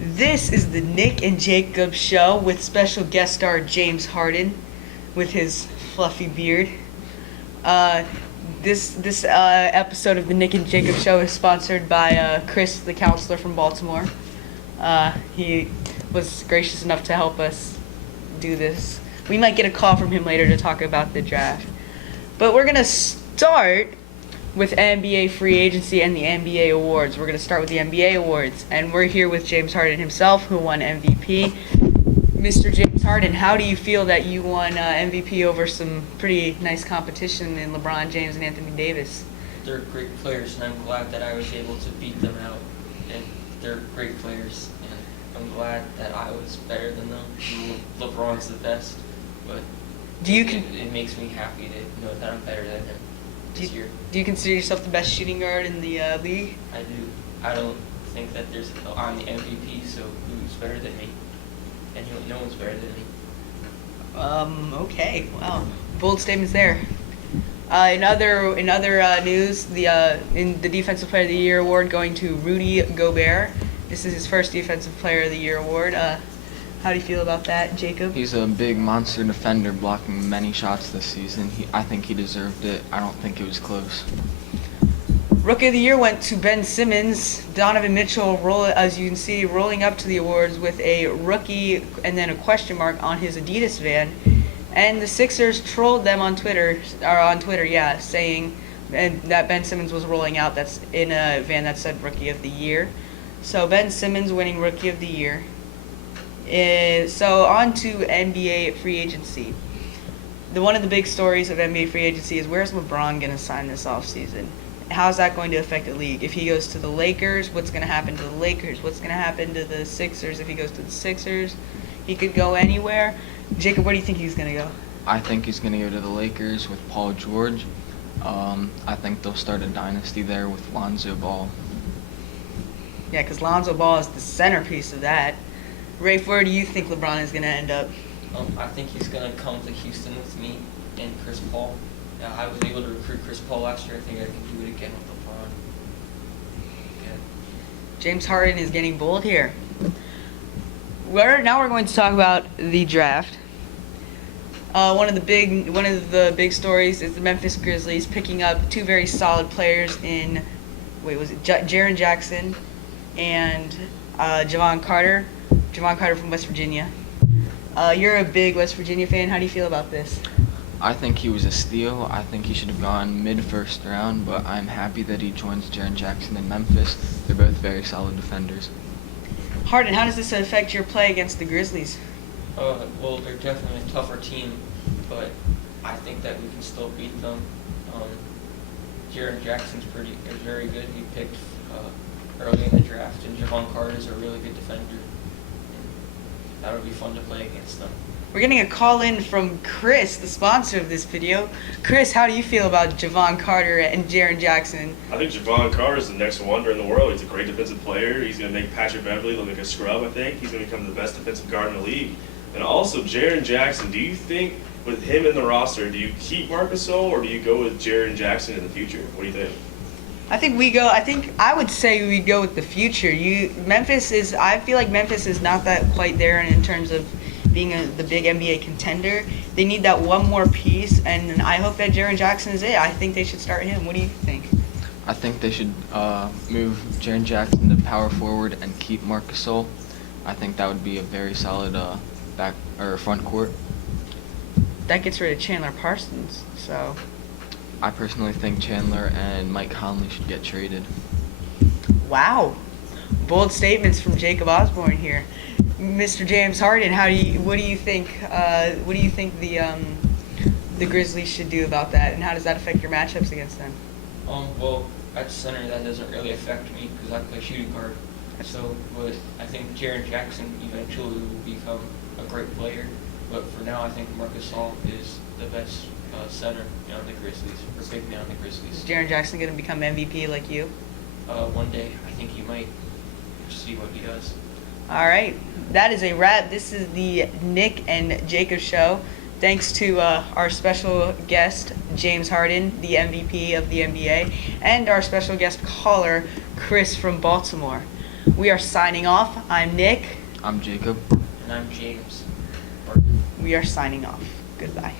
This is the Nick and Jacob Show with special guest star James Harden with his fluffy beard. Uh, this episode of the Nick and Jacob Show is sponsored by Chris, the counselor from Baltimore. He was gracious enough to help us do this. We might get a call from him later to talk about the draft. But we're going to start with NBA free agency and the NBA awards. We're going to start with the NBA awards. And we're here with James Harden himself, who won MVP. Mr. James Harden, how do you feel that you won MVP over some pretty nice competition in LeBron James and Anthony Davis? They're great players, and I'm glad that I was able to beat them out. And they're great players, and I'm glad that I was better than them. LeBron's the best, but it makes me happy to know that I'm better than him this year. Do you consider yourself the best shooting guard in the league? I do. I don't think that I'm the MVP, so who's better than me? And no one's better than me. Okay. Wow. Bold statements there. In other news, in the Defensive Player of the Year award going to Rudy Gobert. This is his first Defensive Player of the Year award. How do you feel about that, Jacob? He's a big monster defender, blocking many shots this season. I think he deserved it. I don't think it was close. Rookie of the Year went to Ben Simmons. Donovan Mitchell, as you can see, rolling up to the awards with a rookie and then a question mark on his Adidas van. And the Sixers trolled them on Twitter, saying that Ben Simmons was rolling out. That's in a van that said Rookie of the Year. So Ben Simmons winning Rookie of the Year. So on to NBA free agency. One of the big stories of NBA free agency is where's LeBron going to sign this offseason? How's that going to affect the league? If he goes to the Lakers, what's going to happen to the Lakers? What's going to happen to the Sixers if he goes to the Sixers? He could go anywhere. Jacob, where do you think he's going to go? I think he's going to go to the Lakers with Paul George. I think they'll start a dynasty there with Lonzo Ball. Yeah, because Lonzo Ball is the centerpiece of that. Rafe, where do you think LeBron is going to end up? I think he's going to come to Houston with me and Chris Paul. I was able to recruit Chris Paul last year. I think I can do it again with LeBron. Yeah. James Harden is getting bold here. Now we're going to talk about the draft. One of the big stories is the Memphis Grizzlies picking up two very solid players in, Jaren Jackson and Javon Carter. Javon Carter from West Virginia. You're a big West Virginia fan. How do you feel about this? I think he was a steal. I think he should have gone mid-first round, but I'm happy that he joins Jaren Jackson in Memphis. They're both very solid defenders. Harden, how does this affect your play against the Grizzlies? Well, they're definitely a tougher team, but I think that we can still beat them. Jaren Jackson's very good. He picked early in the draft, and Javon Carter is a really good defender. And that would be fun to play against them. We're getting a call in from Chris, the sponsor of this video. Chris, how do you feel about Javon Carter and Jaren Jackson? I think Javon Carter is the next wonder in the world. He's a great defensive player. He's going to make Patrick Beverley look like a scrub, I think. He's going to become the best defensive guard in the league. And also, Jaren Jackson, do you think with him in the roster, do you keep Marc Gasol or do you go with Jaren Jackson in the future? What do you think? I would say we go with the future. I feel like Memphis is not that quite there in terms of being the big NBA contender. They need that one more piece, and I hope that Jaren Jackson is it. I think they should start him. What do you think? I think they should move Jaren Jackson to power forward and keep Marc Gasol. I think that would be a very solid front court. That gets rid of Chandler Parsons, so. I personally think Chandler and Mike Conley should get traded. Wow. Bold statements from Jacob Osborne here. Mr. James Harden, what do you think the Grizzlies should do about that, and how does that affect your matchups against them? Well, at center, that doesn't really affect me because I play shooting guard. But I think Jaren Jackson eventually will become a great player. But for now, I think Marc Gasol is the best center on the Grizzlies, or big man on the Grizzlies. Is Jaren Jackson going to become MVP like you? One day, I think he might. See what he does. All right, that is a wrap. This is the Nick and Jacob Show. Thanks to our special guest, James Harden, the MVP of the NBA, and our special guest caller, Chris from Baltimore. We are signing off. I'm Nick. I'm Jacob. And I'm James. We are signing off. Goodbye.